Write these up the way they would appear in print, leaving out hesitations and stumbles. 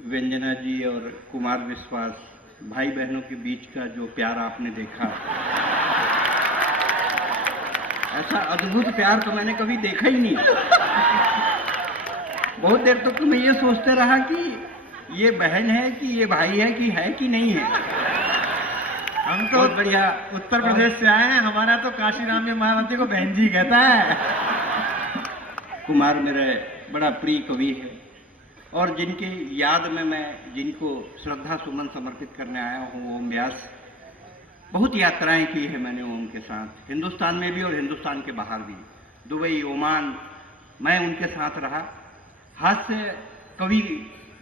व्यंजना जी और कुमार विश्वास भाई बहनों के बीच का जो प्यार आपने देखा, ऐसा अद्भुत प्यार तो मैंने कभी देखा ही नहीं। बहुत देर तक तो मैं ये सोचते रहा कि ये बहन है कि ये भाई है कि नहीं है। हम तो बढ़िया उत्तर प्रदेश से आए हैं, हमारा तो काशीराम में मायावती को बहन जी कहता है। कुमार मेरे बड़ा प्रिय कवि है और जिनकी याद में मैं जिनको श्रद्धा सुमन समर्पित करने आया हूँ, ओम व्यास। बहुत यात्राएं की है मैंने ओम के साथ, हिंदुस्तान में भी और हिंदुस्तान के बाहर भी, दुबई, ओमान, मैं उनके साथ रहा। हास्य कवि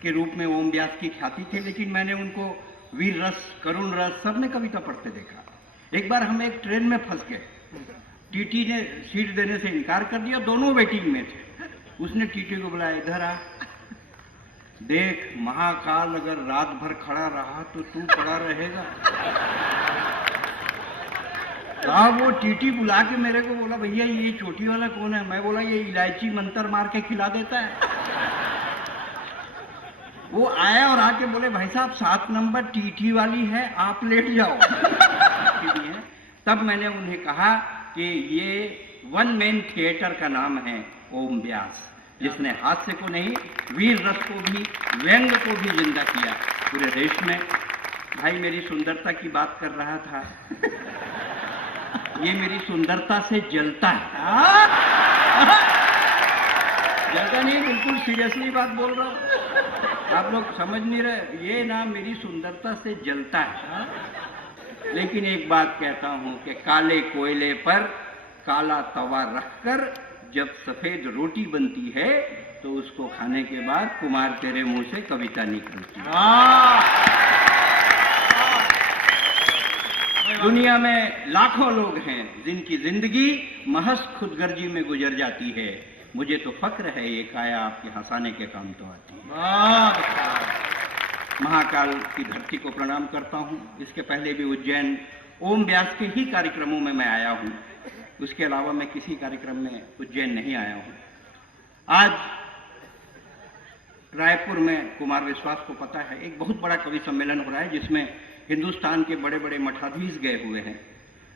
के रूप में ओम व्यास की ख्याति थी, लेकिन मैंने उनको वीर रस, करुण रस, सब में कविता पढ़ते देखा। एक बार हम एक ट्रेन में फंस गए, टीटी ने सीट देने से इनकार कर दिया, दोनों वेटिंग में थे। उसने टीटी को बुलाया, इधर आ, देख महाकाल अगर रात भर खड़ा रहा तो तू पड़ा रहेगा। साहब वो टीटी बुला के मेरे को बोला, भैया ये चोटी वाला कौन है? मैं बोला ये इलायची मंतर मार के खिला देता है। वो आया और आके बोले, भाई साहब 7 नंबर टीटी वाली है, आप लेट जाओ। तब मैंने उन्हें कहा कि ये वन मैन थिएटर का नाम है ओम व्यास, जिसने हास्य को नहीं, वीर रस को भी, व्यंग को भी जिंदा किया पूरे देश में। भाई मेरी सुंदरता की बात कर रहा था, ये मेरी सुंदरता से जलता है। जलता नहीं, बिल्कुल सीरियसली बात बोल रहा हूं, आप लोग समझ नहीं रहे। ये ना मेरी सुंदरता से जलता है। लेकिन एक बात कहता हूं कि काले कोयले पर काला तवा रखकर जब सफेद रोटी बनती है तो उसको खाने के बाद कुमार तेरे मुंह से कविता निकलती है। दुनिया में लाखों लोग हैं जिनकी जिंदगी महज खुदगर्जी में गुजर जाती है। मुझे तो फक्र है ये काया आपके हंसाने के काम तो आती है। महाकाल की धरती को प्रणाम करता हूँ। इसके पहले भी उज्जैन ओम व्यास के ही कार्यक्रमों में मैं आया हूँ, उसके अलावा मैं किसी कार्यक्रम में उज्जैन नहीं आया हूँ। आज रायपुर में कुमार विश्वास को पता है एक बहुत बड़ा कवि सम्मेलन हो रहा है जिसमें हिंदुस्तान के बड़े बड़े मठाधीश गए हुए हैं,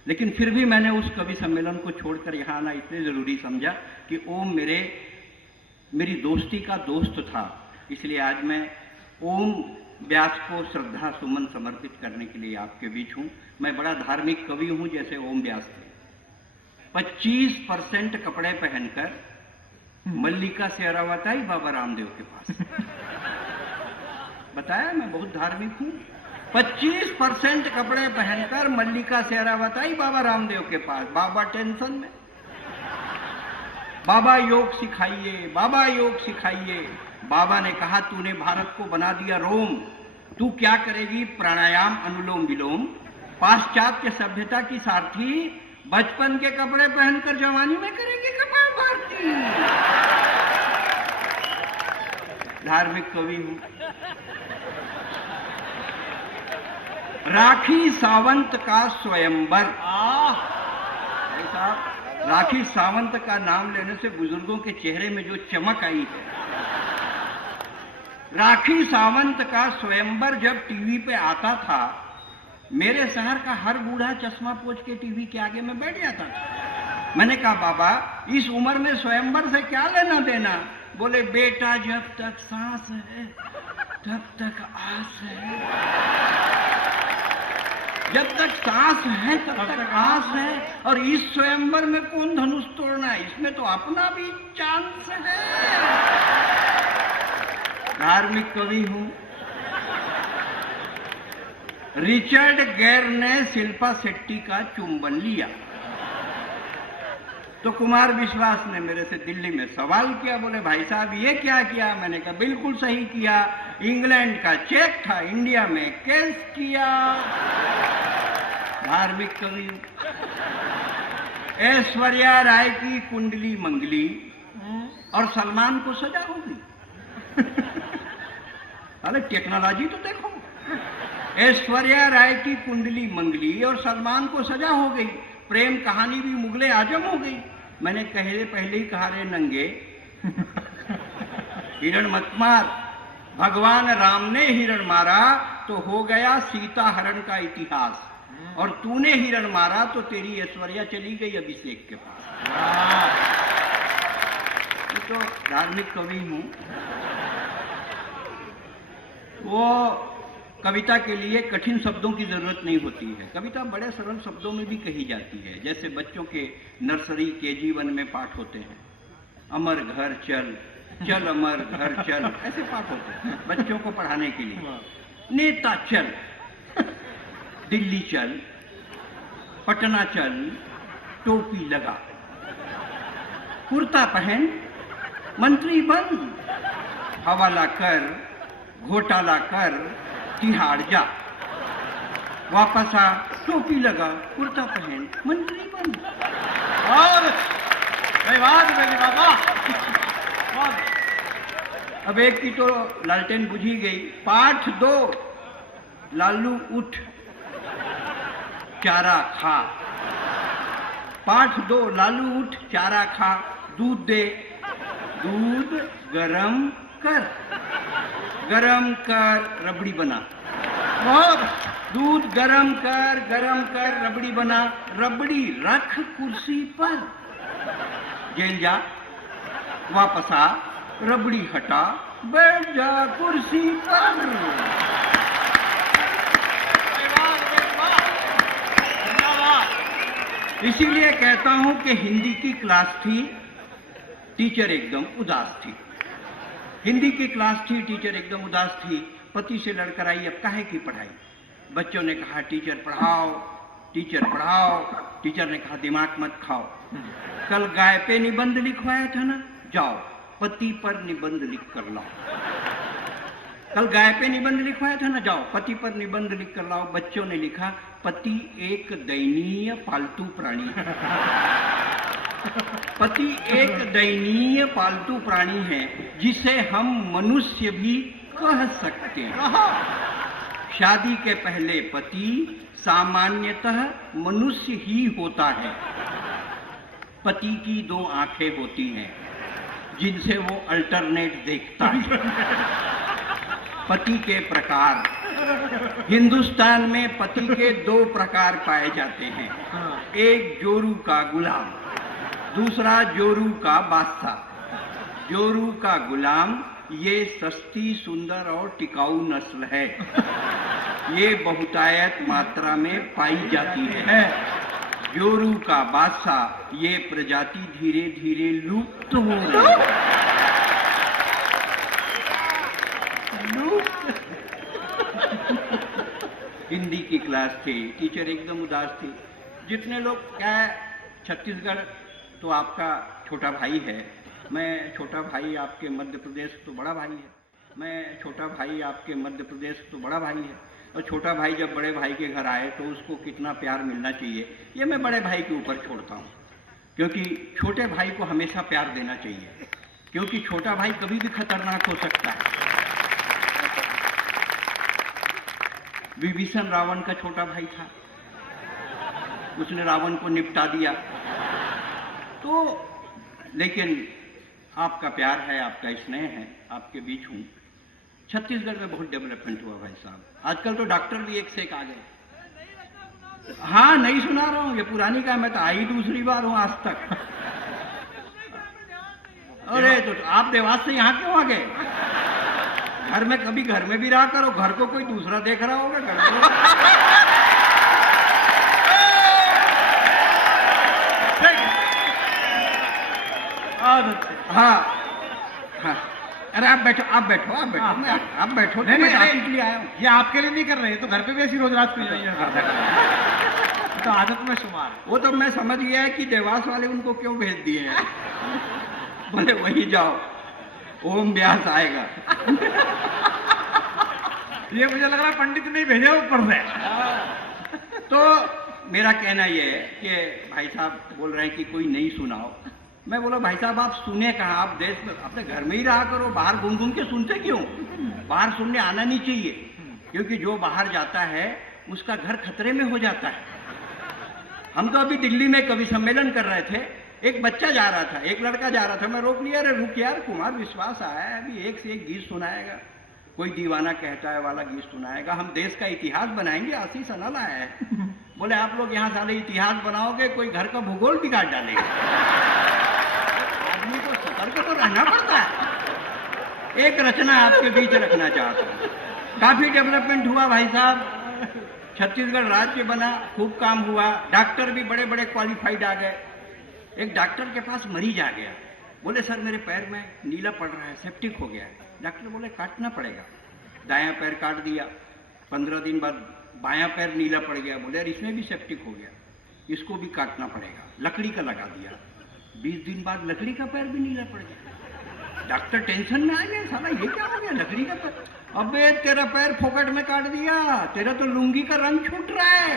लेकिन फिर भी मैंने उस कवि सम्मेलन को छोड़कर यहाँ आना इसलिए ज़रूरी समझा कि ओम मेरी दोस्ती का दोस्त था। इसलिए आज मैं ओम व्यास को श्रद्धा सुमन समर्पित करने के लिए आपके बीच हूँ। मैं बड़ा धार्मिक कवि हूँ जैसे ओम व्यास थे। 25% कपड़े पहनकर मल्लिका शेरावताई बाबा रामदेव के पास बताया मैं बहुत धार्मिक हूँ। 25% कपड़े पहनकर मल्लिका शेरावताई बाबा रामदेव के पास। बाबा टेंशन में, बाबा योग सिखाइए, बाबा योग सिखाइए। बाबा ने कहा तूने भारत को बना दिया रोम, तू क्या करेगी? प्राणायाम, अनुलोम विलोम, पाश्चात्य सभ्यता की सारथी, बचपन के कपड़े पहनकर जवानी में करेगी कपाल भारती। धार्मिक कवि हूं। राखी सावंत का स्वयंवर। साहब राखी सावंत का नाम लेने से बुजुर्गों के चेहरे में जो चमक आई है। राखी सावंत का स्वयंवर जब टीवी पे आता था, मेरे शहर का हर बूढ़ा चश्मा पोंछ के टीवी के आगे में बैठ जाता था। मैंने कहा बाबा इस उम्र में स्वयंवर से क्या लेना देना? बोले बेटा जब तक सांस है तब तक आस है, जब तक सांस है तब तक आस है, और इस स्वयंवर में कौन धनुष तोड़ना है, इसमें तो अपना भी चांस है। धार्मिक कवि हूं। रिचर्ड गेर ने शिल्पा शेट्टी का चुंबन लिया तो कुमार विश्वास ने मेरे से दिल्ली में सवाल किया, बोले भाई साहब ये क्या किया? मैंने कहा बिल्कुल सही किया, इंग्लैंड का चेक था, इंडिया में केस किया। धार्मिक कवि। ऐश्वर्या राय की कुंडली मंगली और सलमान को सजा हो गई। अरे टेक्नोलॉजी तो देखो। ऐश्वर्या राय की कुंडली मंगली और सलमान को सजा हो गई, प्रेम कहानी भी मुगले आजम हो गई। मैंने पहले ही कहा रे नंगे हिरण मत मार, भगवान राम ने हिरण मारा तो हो गया सीता हरण का इतिहास, और तूने हिरण मारा तो तेरी ऐश्वर्या चली गई अभिषेक के पास। मैं तो धार्मिक कवि हूं। वो कविता के लिए कठिन शब्दों की जरूरत नहीं होती है, कविता बड़े सरल शब्दों में भी कही जाती है। जैसे बच्चों के नर्सरी के जीवन में पाठ होते हैं, अमर घर चल, चल अमर घर चल, ऐसे पाठ होते हैं बच्चों को पढ़ाने के लिए। नेता चल, दिल्ली चल, पटना चल, टोपी लगा, कुर्ता पहन, मंत्री बन, हवाला कर, घोटाला कर, तिहाड़ जा, वापस आ, टोपी लगा, कुर्ता पहन, मंत्री बन। और बात मेरी बाबा। अब एक की तो लालटेन बुझी गई। पाठ 2, लालू उठ, चारा खा। पाठ 2, लालू उठ, चारा खा, दूध दे, दूध गरम कर, गरम कर रबड़ी बना। दूध गरम कर रबड़ी बना, रबड़ी रख कुर्सी पर, जेल जा, वापस आ, रबड़ी हटा, बैठ जा कुर्सी पर। इसीलिए कहता हूं कि हिंदी की क्लास थी, टीचर एकदम उदास थी। हिंदी की क्लास थी, टीचर एकदम उदास थी। पति से लड़कर आई, अब काहे की पढ़ाई। बच्चों ने कहा टीचर पढ़ाओ, टीचर पढ़ाओ। टीचर ने कहा दिमाग मत खाओ, कल गाय पे निबंध लिखवाया था ना, जाओ पति पर निबंध लिख कर लाओ। कल गाय पे निबंध लिखवाया था ना, जाओ पति पर निबंध लिख कर लाओ। बच्चों ने लिखा पति एक दयनीय पालतू प्राणी है। पति एक दयनीय पालतू प्राणी है जिसे हम मनुष्य भी कह सकते हैं। शादी के पहले पति सामान्यतः मनुष्य ही होता है। पति की 2 आंखें होती हैं जिनसे वो अल्टरनेट देखता है। पति के प्रकार, हिंदुस्तान में पति के 2 प्रकार पाए जाते हैं, एक जोरू का गुलाम, दूसरा जोरू का बादशाह। जोरू का गुलाम ये सस्ती, सुंदर और टिकाऊ नस्ल है, ये बहुतायत मात्रा में पाई जाती है। जोरू का बादशाह ये प्रजाति धीरे धीरे लुप्त हो रही है। हिंदी की क्लास थी, टीचर एकदम उदास थी। जितने लोग, क्या छत्तीसगढ़ तो आपका छोटा भाई है, मैं छोटा भाई आपके मध्य प्रदेश तो बड़ा भाई है, मैं छोटा भाई आपके मध्य प्रदेश तो बड़ा भाई है। और छोटा भाई जब बड़े भाई के घर आए तो उसको कितना प्यार मिलना चाहिए, ये मैं बड़े भाई के ऊपर छोड़ता हूँ, क्योंकि छोटे भाई को हमेशा प्यार देना चाहिए, क्योंकि छोटा भाई कभी भी खतरनाक हो सकता है। विभीषण रावण का छोटा भाई था, उसने रावण को निपटा दिया। तो लेकिन आपका प्यार है, आपका स्नेह है, आपके बीच हूँ। छत्तीसगढ़ में बहुत डेवलपमेंट हुआ भाई साहब, आजकल तो डॉक्टर भी एक से एक आ गए। हाँ, नहीं सुना रहा हूँ, ये पुरानी का, मैं तो आई दूसरी बार हूँ आज तक। अरे तो आप देवास से यहाँ क्यों आ गए? घर में कभी घर में भी रहा करो, घर को कोई दूसरा देख रहा होगा घर को। हाँ हाँ, अरे आप बैठो, आप बैठो, आप बैठो, आप बैठो। नहीं, मैं आपके लिए आया हूँ। ये आपके लिए नहीं कर रहे, तो घर पे भी ऐसी रोज रात को तो आदत में शुमार। वो तो मैं समझ गया है कि देवास वाले उनको क्यों भेज दिए हैं। बोले वही जाओ, ओम व्यास आएगा। ये मुझे लग रहा है पंडित नहीं भेजे ऊपर से। तो मेरा कहना ये है कि भाई साहब बोल रहे हैं कि कोई नहीं सुनाओ। मैं बोला भाई साहब आप सुने कहाँ, आप देश में अपने घर में ही रहा करो, बाहर घूम घूम के सुनते क्यों? बाहर सुनने आना नहीं चाहिए, क्योंकि जो बाहर जाता है उसका घर खतरे में हो जाता है। हम तो अभी दिल्ली में कवि सम्मेलन कर रहे थे, एक बच्चा जा रहा था, एक लड़का जा रहा था, मैं रोक लिया, अरे रुक यार, कुमार विश्वास आया है, अभी एक से एक गीत सुनाएगा। कोई दीवाना कहता है वाला गीत सुनाएगा, हम देश का इतिहास बनाएंगे, आशीष अनल आया है। बोले आप लोग यहाँ साले इतिहास बनाओगे, कोई घर का भूगोल बिगाड़ डालेगा। आदमी को सतर्क तो रहना पड़ता है। एक रचना आपके बीच रखना चाहता हूँ। काफी डेवलपमेंट हुआ भाई साहब, छत्तीसगढ़ राज्य बना, खूब काम हुआ, डॉक्टर भी बड़े बड़े क्वालिफाइड आ गए। एक डॉक्टर के पास मरीज आ गया, बोले सर मेरे पैर में नीला पड़ रहा है, सेप्टिक हो गया है। डॉक्टर बोले काटना पड़ेगा। दायां पैर काट दिया, 15 दिन बाद बायां पैर नीला पड़ गया, बोले यार इसमें भी सेप्टिक हो गया, इसको भी काटना पड़ेगा। लकड़ी का लगा दिया, 20 दिन बाद लकड़ी का पैर भी नीला पड़ गया। डॉक्टर टेंशन में आ गया, साला ये क्या हो गया, लकड़ी का पैर, अबे तेरा पैर फोकट में काट दिया, तेरा तो लुंगी का रंग छूट रहा है।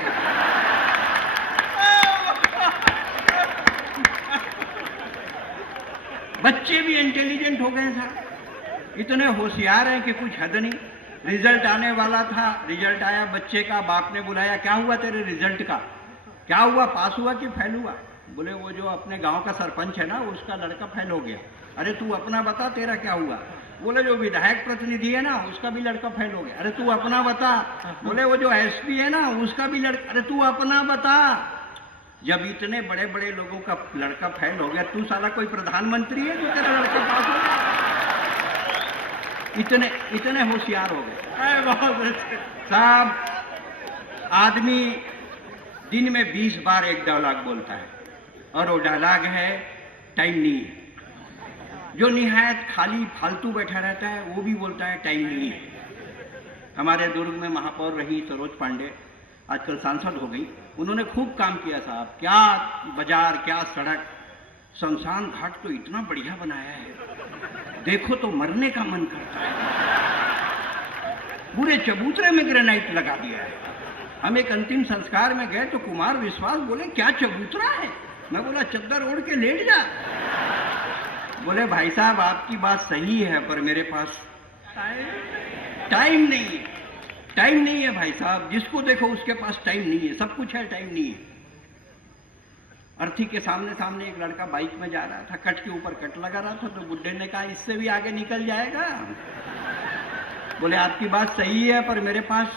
बच्चे भी इंटेलिजेंट हो गए सर, इतने होशियार हैं कि कुछ हद नहीं। रिजल्ट आने वाला था, रिजल्ट आया बच्चे का, बाप ने बुलाया, क्या हुआ तेरे रिजल्ट का, क्या हुआ, पास हुआ कि फेल हुआ। बोले वो जो अपने गांव का सरपंच है ना, उसका लड़का फेल हो गया। अरे तू अपना बता तेरा क्या हुआ। बोले जो विधायक प्रतिनिधि है ना, उसका भी लड़का फेल हो गया। अरे तू अपना बता। बोले वो जो एसपी है ना, उसका भी लड़का, अरे तू अपना बता। जब इतने बड़े बड़े लोगों का लड़का फेल हो गया, तू साला कोई प्रधानमंत्री है जो तेरा लड़का पास हो गया। इतने होशियार हो गए। बहुत साहब, आदमी दिन में 20 बार एक डायलॉग बोलता है, और वो डायलॉग है टाइम नहीं है। जो निहायत खाली फालतू बैठा रहता है वो भी बोलता है टाइम नहीं है। हमारे दुर्ग में महापौर रही सरोज पांडे, आजकल सांसद हो गई। उन्होंने खूब काम किया साहब, क्या बाजार, क्या सड़क, शमशान घाट तो इतना बढ़िया बनाया है, देखो तो मरने का मन करता है। पूरे चबूतरे में ग्रेनाइट लगा दिया है। हम एक अंतिम संस्कार में गए तो कुमार विश्वास बोले क्या चबूतरा है। मैं बोला चद्दर ओढ़ के लेट जा। बोले भाई साहब आपकी बात सही है, पर मेरे पास टाइम नहीं है। टाइम नहीं है भाई साहब, जिसको देखो उसके पास टाइम नहीं है, सब कुछ है, टाइम नहीं है। अर्थी के सामने सामने एक लड़का बाइक में जा रहा था, कट के ऊपर कट लगा रहा था, तो बुड्ढे ने कहा इससे भी आगे निकल जाएगा। बोले आपकी बात सही है, पर मेरे पास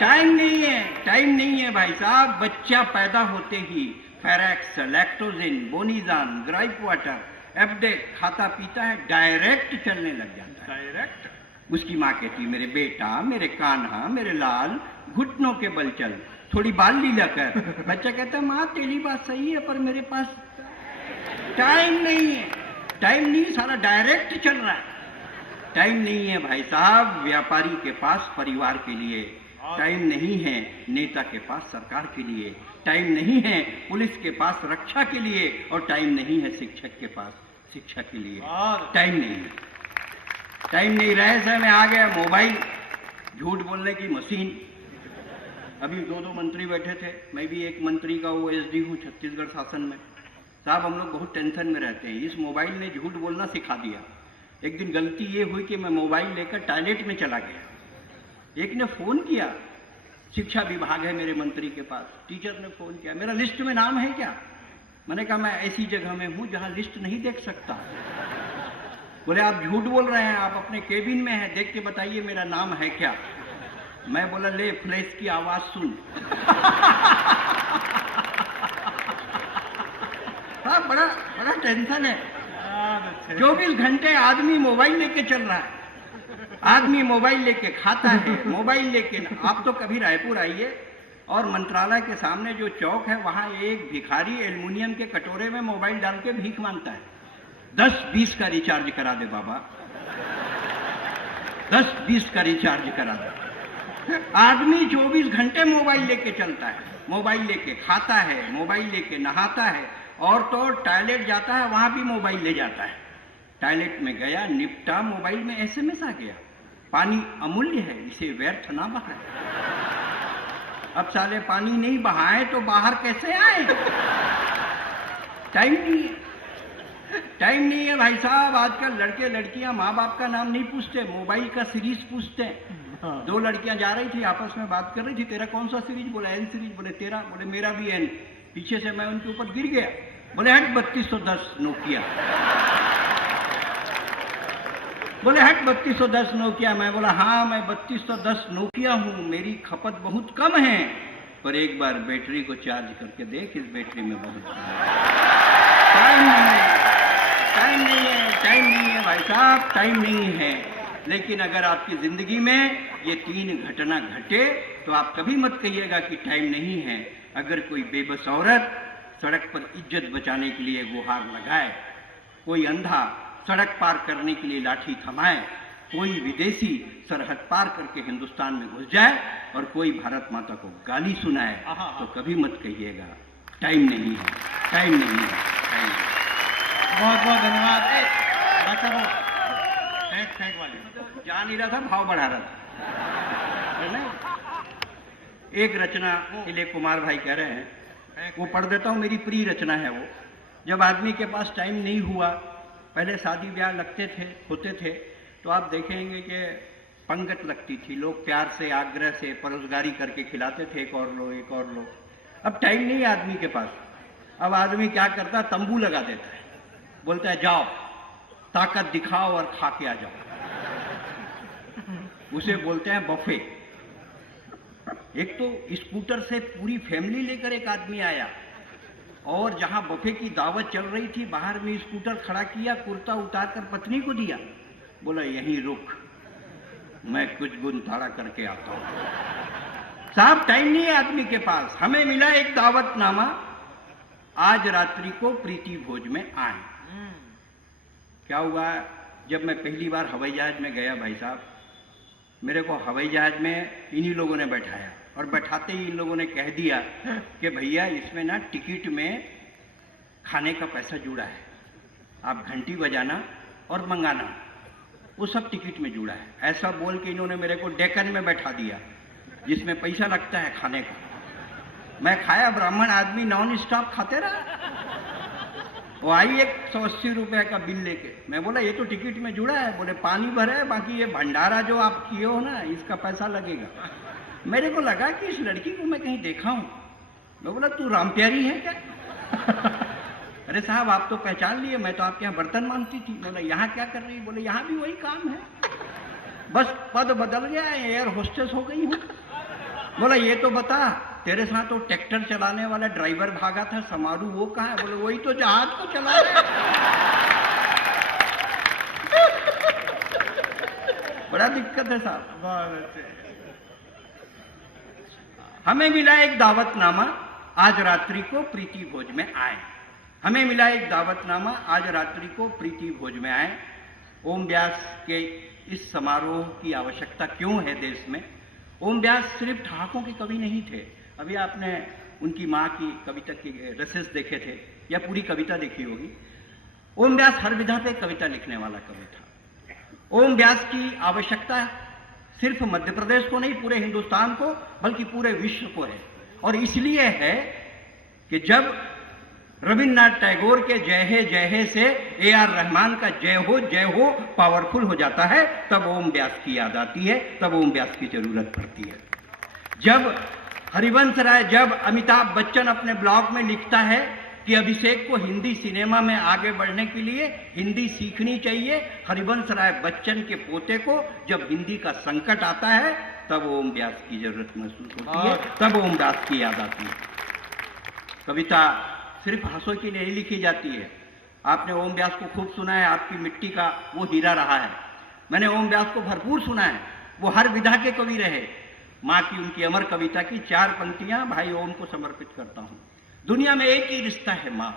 टाइम नहीं है। टाइम नहीं है भाई साहब। बच्चा पैदा होते ही फेरेक्स, लैक्टोजिन, बोनीजान, ग्राइप वाटर, एफडेक खाता पीता है, डायरेक्ट चलने लग जाता है। डायरेक्ट उसकी माँ कहती मेरे बेटा, मेरे कान्हा, मेरे लाल, घुटनों के बल चल, थोड़ी बाल लीला कर। बच्चा कहता माँ तेरी बात सही है, पर मेरे पास टाइम नहीं है। टाइम नहीं, सारा डायरेक्ट चल रहा है। टाइम नहीं है भाई साहब। व्यापारी के पास परिवार के लिए टाइम नहीं है, नेता के पास सरकार के लिए टाइम नहीं है, पुलिस के पास रक्षा के लिए, और टाइम नहीं है शिक्षक के पास शिक्षा के लिए। टाइम नहीं है। टाइम नहीं रहे से में आ गया मोबाइल, झूठ बोलने की मशीन। अभी 2 मंत्री बैठे थे, मैं भी एक मंत्री का OSD हूँ छत्तीसगढ़ शासन में। साहब हम लोग बहुत टेंशन में रहते हैं, इस मोबाइल ने झूठ बोलना सिखा दिया। एक दिन गलती ये हुई कि मैं मोबाइल लेकर टॉयलेट में चला गया। एक ने फोन किया, शिक्षा विभाग है मेरे मंत्री के पास, टीचर ने फोन किया, मेरा लिस्ट में नाम है क्या। मैंने कहा मैं ऐसी जगह में हूँ जहाँ लिस्ट नहीं देख सकता। बोले आप झूठ बोल रहे हैं, आप अपने केबिन में हैं, देख के बताइए मेरा नाम है क्या। मैं बोला ले फ्लैश की आवाज सुन। हाँ, बड़ा टेंशन है। 24 घंटे आदमी मोबाइल लेके चल रहा है, आदमी मोबाइल लेके खाता है, मोबाइल लेके। आप तो कभी रायपुर आइए और मंत्रालय के सामने जो चौक है वहां एक भिखारी एल्युमिनियम के कटोरे में मोबाइल डाल के भीख मांगता है। 10-20 का रिचार्ज करा दे बाबा, 10-20 का रिचार्ज करा दे। आदमी 24 घंटे मोबाइल लेके चलता है, मोबाइल लेके खाता है, मोबाइल लेके नहाता है, और तो टॉयलेट जाता है वहां भी मोबाइल ले जाता है। टॉयलेट में गया, निपटा, मोबाइल में SMS आ गया, पानी अमूल्य है, इसे व्यर्थ ना बहाए। अब साले पानी नहीं बहाए तो बाहर कैसे आए। टाइम नहीं है, टाइम नहीं है भाई साहब। आजकल लड़के लड़कियां माँ बाप का नाम नहीं पूछते, मोबाइल का सीरीज पूछते हैं। 2 लड़कियां जा रही थी, आपस में बात कर रही थी, तेरा कौन सा सीरीज, बोला N सीरीज, बोले तेरा, बोले मेरा भी N। पीछे से मैं उनके ऊपर गिर गया, बोले हट 3210 नोकिया। बोले हट 3210 नोकिया। मैं बोला हाँ मैं 3210 नोकिया हूँ, मेरी खपत बहुत कम है, पर एक बार बैटरी को चार्ज करके देख, इस बैटरी में बहुत टाइम नहीं है, टाइम नहीं है, टाइम नहीं है भाई साहब, टाइम नहीं है। लेकिन अगर आपकी जिंदगी में ये 3 घटना घटे तो आप कभी मत कहिएगा कि टाइम नहीं है। अगर कोई बेबस औरत सड़क पर इज्जत बचाने के लिए गुहार लगाए, कोई अंधा सड़क पार करने के लिए लाठी थमाए, कोई विदेशी सरहद पार करके हिंदुस्तान में घुस जाए और कोई भारत माता को गाली सुनाए, तो कभी मत कहिएगा टाइम नहीं है, टाइम नहीं है, टाइम नहीं। बहुत बहुत धन्यवाद। बच्चा को फेंक वाले जा नहीं रहा था, भाव बढ़ा रहा था, है ना? एक रचना तिले कुमार भाई कह रहे हैं, वो पढ़ देता हूँ, मेरी प्रिय रचना है वो। जब आदमी के पास टाइम नहीं हुआ, पहले शादी ब्याह लगते थे, होते थे, तो आप देखेंगे कि पंगत लगती थी, लोग प्यार से आग्रह से परोसगारी करके खिलाते थे, एक और लो एक और लो। अब टाइम नहीं है आदमी के पास। अब आदमी क्या करता है, तंबू लगा देता है, बोलता है जाओ ताकत दिखाओ और खा के आ जाओ। उसे बोलते हैं बफे। एक तो स्कूटर से पूरी फैमिली लेकर एक आदमी आया और जहां बफे की दावत चल रही थी, बाहर में स्कूटर खड़ा किया, कुर्ता उतारकर पत्नी को दिया, बोला यहीं रुक, मैं कुछ गुण ताड़ा करके आता हूं। साहब टाइम नहीं है आदमी के पास। हमें मिला एक दावतनामा, आज रात्रि को प्रीति भोज में आए। क्या हुआ, जब मैं पहली बार हवाई जहाज में गया भाई साहब, मेरे को हवाई जहाज में इन्हीं लोगों ने बैठाया और बैठाते ही इन लोगों ने कह दिया कि भैया इसमें ना टिकट में खाने का पैसा जुड़ा है, आप घंटी बजाना और मंगाना, वो सब टिकट में जुड़ा है। ऐसा बोल के इन्होंने मेरे को डेकन में बैठा दिया जिसमें पैसा लगता है खाने का। मैं खाया, ब्राह्मण आदमी नॉन स्टॉप खाते रहा। वो आई 180 रुपए का बिल लेके। मैं बोला ये तो टिकट में जुड़ा है। बोले पानी भरा है, बाकी ये भंडारा जो आप किए हो ना इसका पैसा लगेगा। मेरे को लगा कि इस लड़की को मैं कहीं देखा हूं। मैं बोला तू रामप्यारी है क्या? अरे साहब आप तो पहचान लिए, मैं तो आपके यहाँ बर्तन मांगती थी। बोला यहाँ क्या कर रही है? बोले यहाँ भी वही काम है, बस पद बदल गया है, एयर होस्टेस हो गई हूँ। बोला ये तो बता, तेरे साथ तो ट्रैक्टर चलाने वाला ड्राइवर भागा था समारू, वो कहाँ है? बोले वही तो जहाज को चला रहा है। बड़ा दिक्कत है साहब। बहुत अच्छे। हमें मिला एक दावतनामा, आज रात्रि को प्रीति भोज में आए। हमें मिला एक दावतनामा, आज रात्रि को प्रीति भोज में आए। ओम व्यास के इस समारोह की आवश्यकता क्यों है देश में? ओम व्यास सिर्फ ठहाकों के कवि नहीं थे। अभी आपने उनकी माँ की कविता की रसेस देखे थे या पूरी कविता देखी होगी। ओम व्यास हर विधा पे कविता लिखने वाला कवि था। ओम व्यास की आवश्यकता सिर्फ मध्य प्रदेश को नहीं, पूरे हिंदुस्तान को, बल्कि पूरे विश्व को है। और इसलिए है कि जब रविन्द्रनाथ टैगोर के जय है से AR रहमान का जय हो पावरफुल हो जाता है, तब ओम व्यास की याद आती है, तब ओम व्यास की जरूरत पड़ती है। जब हरिवंश राय, जब अमिताभ बच्चन अपने ब्लॉग में लिखता है कि अभिषेक को हिंदी सिनेमा में आगे बढ़ने के लिए हिंदी सीखनी चाहिए, हरिवंश राय बच्चन के पोते को जब हिंदी का संकट आता है, तब ओम व्यास की जरूरत महसूस होती है, तब ओम व्यास की याद आती है। कविता सिर्फ हंसों के लिए ही लिखी जाती है। आपने ओम व्यास को खूब सुना है, आपकी मिट्टी का वो हीरा रहा है। मैंने ओम व्यास को भरपूर सुना है, वो हर विधा के कवि रहे। माँ की उनकी अमर कविता की 4 पंक्तियां भाई ओम को समर्पित करता हूँ। दुनिया में एक ही रिश्ता है माँ,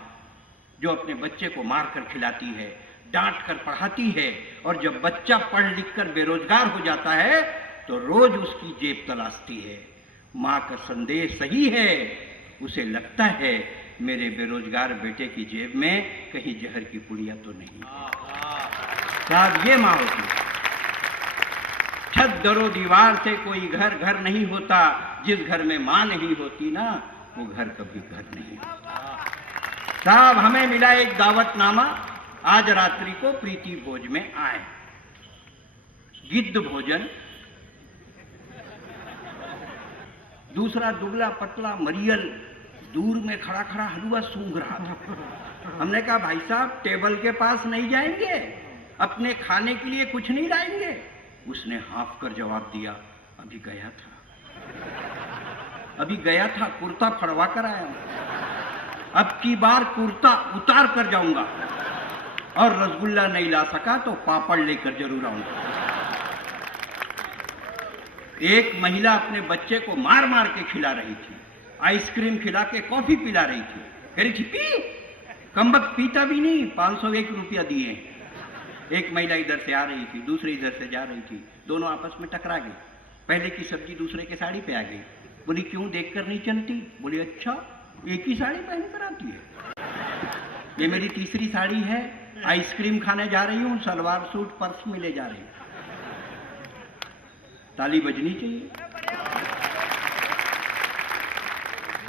जो अपने बच्चे को मार कर खिलाती है, डांट कर पढ़ाती है, और जब बच्चा पढ़ लिख कर बेरोजगार हो जाता है तो रोज उसकी जेब तलाशती है। माँ का संदेश सही है, उसे लगता है मेरे बेरोजगार बेटे की जेब में कहीं जहर की पुड़िया तो नहीं। साहब ये माँ होती है। छत दरो दीवार से कोई घर नहीं होता, जिस घर में माँ नहीं होती ना वो घर कभी घर नहीं होता। साहब हमें मिला एक दावतनामा, आज रात्रि को प्रीति भोज में आए। गिद्ध भोजन, दूसरा दुबला पतला मरियल दूर में खड़ा खड़ा हलवा सूंघ रहा था। हमने कहा भाई साहब टेबल के पास नहीं जाएंगे, अपने खाने के लिए कुछ नहीं लाएंगे? उसने हाँफ कर जवाब दिया, अभी गया था, कुर्ता फड़वा कर आया हूं, अब की बार कुर्ता उतार कर जाऊंगा, और रसगुल्ला नहीं ला सका तो पापड़ लेकर जरूर आऊंगा। एक महिला अपने बच्चे को मार मार के खिला रही थी, आइसक्रीम खिला के कॉफी पिला रही थी, कह रही थी पी, कमबख्त पीता भी नहीं, 501 रुपया दिए। एक महिला इधर से आ रही थी, दूसरी इधर से जा रही थी, दोनों आपस में टकरा गई। पहले की सब्जी दूसरे के साड़ी पे आ गई, बोली क्यों देखकर नहीं चलती? बोली अच्छा, एक ही साड़ी पहन कर आती है। ये मेरी तीसरी साड़ी है, आइसक्रीम खाने जा रही हूं, सलवार सूट पर्स में ले जा रही हूं। ताली बजनी चाहिए,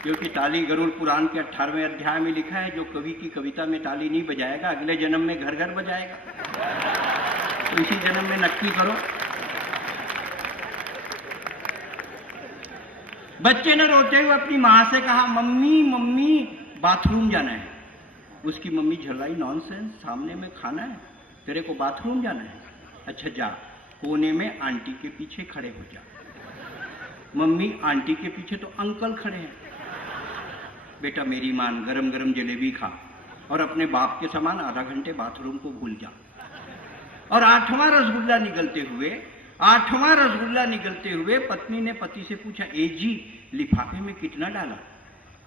क्योंकि ताली गरुड़ पुराण के 18वें अध्याय में लिखा है, जो कवि की कविता में ताली नहीं बजाएगा अगले जन्म में घर घर बजाएगा। तो इसी जन्म में नक्की करो। बच्चे ने रोते हुए अपनी मां से कहा, मम्मी मम्मी बाथरूम जाना है। उसकी मम्मी झल्लाई, नॉनसेंस, सामने में खाना है, तेरे को बाथरूम जाना है? अच्छा जा, कोने में आंटी के पीछे खड़े हो जा। मम्मी, आंटी के पीछे तो अंकल खड़े हैं। बेटा मेरी मान, गरम गरम जलेबी खा और अपने बाप के समान आधा घंटे बाथरूम को भूल जा। और आठवां रसगुल्ला निगलते हुए पत्नी ने पति से पूछा, ए जी लिफाफे में कितना डाला?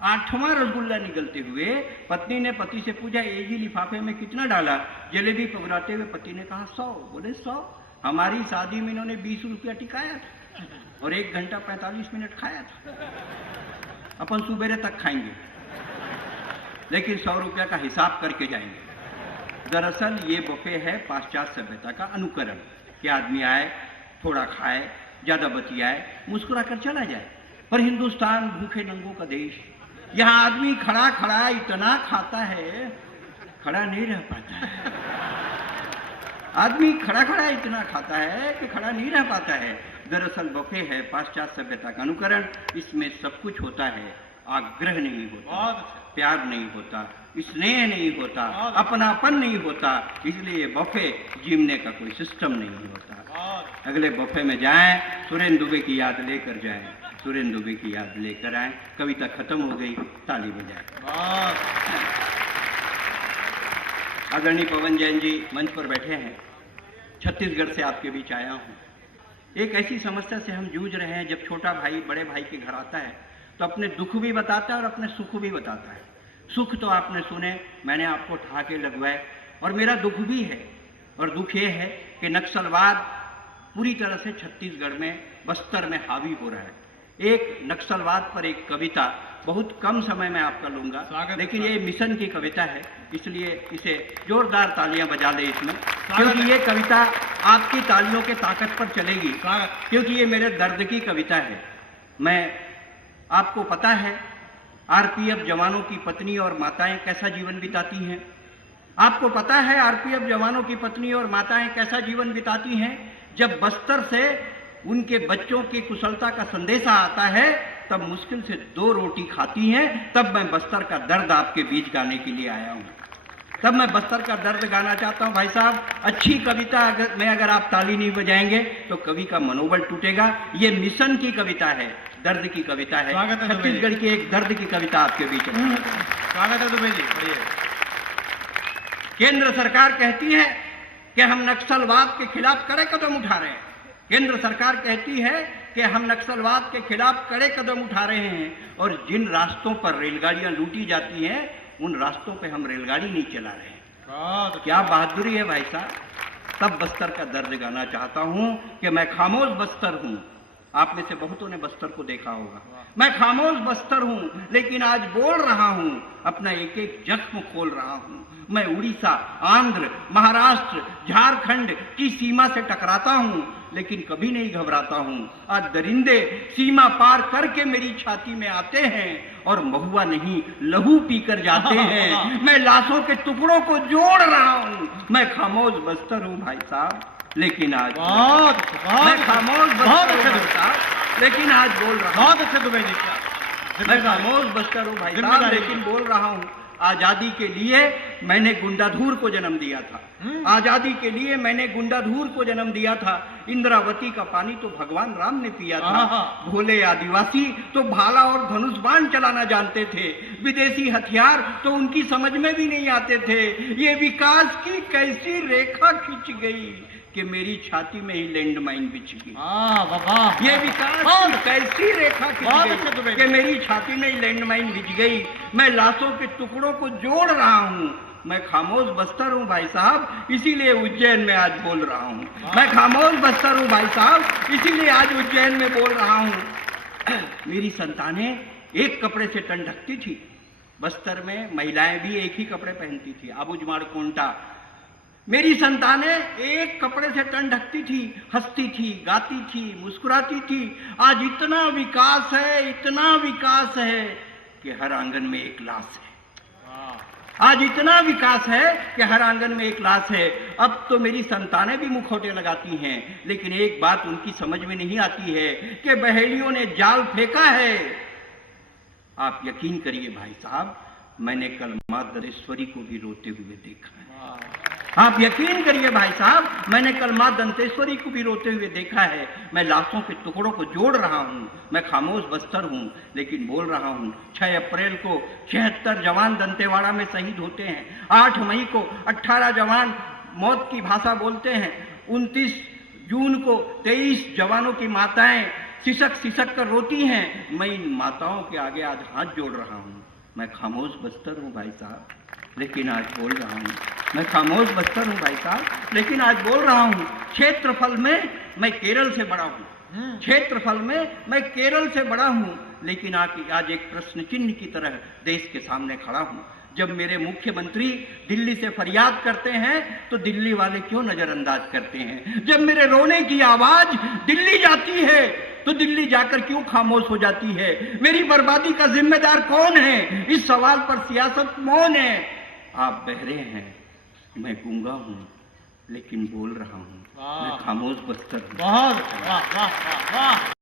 आठवां रसगुल्ला निगलते हुए पत्नी ने पति से पूछा, ए जी लिफाफे में कितना डाला? जलेबी पकड़ाते हुए पति ने कहा 100। बोले 100? हमारी शादी में इन्होंने 20 रुपया टिकाया था और 1 घंटा 45 मिनट खाया था। अपन सुबेरे तक खाएंगे, लेकिन 100 रुपया का हिसाब करके जाएंगे। दरअसल ये बफे है पाश्चात्य सभ्यता का अनुकरण, कि आदमी आए, थोड़ा खाए, ज्यादा बतियाए, मुस्कुरा कर चला जाए। पर हिंदुस्तान भूखे नंगों का देश, यहाँ आदमी खड़ा खड़ा इतना खाता है, खड़ा नहीं रह पाता है। आदमी खड़ा खड़ा इतना खाता है कि खड़ा नहीं रह पाता है। दरअसल बफे है पाश्चात्य सभ्यता का अनुकरण, इसमें सब कुछ होता है, आग्रह नहीं होता, प्यार नहीं होता, स्नेह नहीं होता, अपनापन नहीं होता, इसलिए बफे जीवने का कोई सिस्टम नहीं होता। अगले बफे में जाएं, सुरेंद्र दुबे की याद लेकर जाएं, सुरेंद्र दुबे की याद लेकर आए। कविता खत्म हो गई, ताली बजाएं। आदरणीय पवन जैन जी मंच पर बैठे हैं, छत्तीसगढ़ से आपके बीच आया हूं। एक ऐसी समस्या से हम जूझ रहे हैं, जब छोटा भाई बड़े भाई के घर आता है तो अपने दुख भी बताता है और अपने सुख भी बताता है। सुख तो आपने सुने, मैंने आपको ठहाके लगवाए, और मेरा दुख भी है। और दुख ये है कि नक्सलवाद पूरी तरह से छत्तीसगढ़ में, बस्तर में हावी हो रहा है। एक नक्सलवाद पर एक कविता बहुत कम समय में आपका लूंगा, लेकिन ये मिशन की कविता है, इसलिए इसे जोरदार तालियां बजा दे इसमें, क्योंकि ये कविता आपकी तालियों के ताकत पर चलेगी, क्योंकि ये मेरे दर्द की कविता है। आपको पता है आरपीएफ जवानों की पत्नी और माताएं कैसा जीवन बिताती हैं? आपको पता है आरपीएफ जवानों की पत्नी और माताएं कैसा जीवन बिताती हैं? जब बस्तर से उनके बच्चों की कुशलता का संदेशा आता है, तब मुश्किल से 2 रोटी खाती हैं। तब मैं बस्तर का दर्द आपके बीच गाने के लिए आया हूं। तब मैं बस्तर का दर्द गाना चाहता हूं। भाई साहब, अच्छी कविता अगर आप ताली नहीं बजाएंगे तो कवि का मनोबल टूटेगा। ये मिशन की कविता है, दर्द की कविता है, छत्तीसगढ़ की एक दर्द की कविता आपके बीच में। स्वागत है दुबे जी, बढ़िए। केंद्र सरकार कहती है कि हम नक्सलवाद के खिलाफ कड़े कदम उठा रहे हैं। केंद्र सरकार कहती है कि हम नक्सलवाद के खिलाफ कड़े कदम उठा रहे हैं, और जिन रास्तों पर रेलगाड़ियां लूटी जाती हैं, उन रास्तों पे हम रेलगाड़ी नहीं चला रहे हैं। क्या बहादुरी है भाई साहब। तब बस्तर का दर्द गाना चाहता हूं कि मैं खामोश बस्तर हूं। आप में से बहुतों ने बस्तर को देखा होगा। मैं खामोश बस्तर हूं, लेकिन आज बोल रहा हूं, अपना एक एक जख्म खोल रहा हूं। मैं उड़ीसा, आंध्र, महाराष्ट्र, झारखंड की सीमा से टकराता हूं, लेकिन कभी नहीं घबराता हूं। आज दरिंदे सीमा पार करके मेरी छाती में आते हैं और महुआ नहीं लहू पीकर जाते हैं। मैं लाशों के टुकड़ों को जोड़ रहा हूं। मैं खामोश बस्तर हूं भाई साहब, लेकिन आज मैं खामोश बस्तर हूं साहब, लेकिन आज बोल रहा हूं। बहुत अच्छे दुबे जी, मैं खामोश बस्तर हूं भाई साहब, लेकिन बोल रहा हूं। आजादी के लिए मैंने गुंडाधूर को जन्म दिया था। आजादी के लिए मैंने गुंडाधूर को जन्म दिया था। इंद्रावती का पानी तो भगवान राम ने पिया था। भोले आदिवासी तो भाला और धनुष बाण चलाना जानते थे। विदेशी हथियार तो उनकी समझ में भी नहीं आते थे। ये विकास की कैसी रेखा खिंच गई कि मेरी छाती में ही लैंडमाइन बिछ गई। ये विकास की कैसी रेखा खिंच गई कि मेरी छाती में ही लैंडमाइन बिछ गई। मैं लाशों के टुकड़ों को जोड़ रहा हूँ। मैं खामोश बस्तर हूँ भाई साहब, इसीलिए उज्जैन में आज बोल रहा हूँ। मैं खामोश बस्तर हूँ भाई साहब, इसीलिए आज उज्जैन में बोल रहा हूँ। मेरी संतानें एक कपड़े से तन ढकती थी। बस्तर में महिलाएं भी एक ही कपड़े पहनती थी, आबूजमाड़ कोंटा। मेरी संतानें एक कपड़े से तन ढकती थी, हंसती थी, गाती थी, मुस्कुराती थी। आज इतना विकास है, इतना विकास है कि हर आंगन में एक लाश है। आज इतना विकास है कि हर आंगन में एक लाश है। अब तो मेरी संतानें भी मुखौटे लगाती हैं, लेकिन एक बात उनकी समझ में नहीं आती है कि बहेलियों ने जाल फेंका है। आप यकीन करिए भाई साहब, मैंने कल मां दंतेश्वरी को भी रोते हुए देखा है। आप यकीन करिए भाई साहब, मैंने कल मां दंतेश्वरी को भी रोते हुए देखा है। मैं लाशों के टुकड़ों को जोड़ रहा हूँ। मैं खामोश बस्तर हूँ, लेकिन बोल रहा हूँ। 6 अप्रैल को 76 जवान दंतेवाड़ा में शहीद होते हैं। 8 मई को 18 जवान मौत की भाषा बोलते हैं। 29 जून को 23 जवानों की माताएं सिसक सिसक कर रोती हैं। मैं इन माताओं के आगे आज हाथ जोड़ रहा हूँ। मैं खामोश बस्तर हूँ भाई साहब, लेकिन आज बोल रहा हूँ। मैं खामोश बस्तर हूँ भाई साहब, लेकिन आज बोल रहा हूँ। क्षेत्रफल में मैं केरल से बड़ा हूँ। क्षेत्रफल में मैं केरल से बड़ा हूँ, लेकिन आज एक प्रश्न चिन्ह की तरह देश के सामने खड़ा हूँ। जब मेरे मुख्यमंत्री दिल्ली से फरियाद करते हैं तो दिल्ली वाले क्यों नजरअंदाज करते हैं? जब मेरे रोने की आवाज दिल्ली जाती है तो दिल्ली जाकर क्यों खामोश हो जाती है? मेरी बर्बादी का जिम्मेदार कौन है? इस सवाल पर सियासत मौन है। आप बहरे हैं, मैं गूंगा हूँ, लेकिन बोल रहा हूँ। मैं खामोश बस्तर हूँ। बहुत वाह वाह वाह वाह।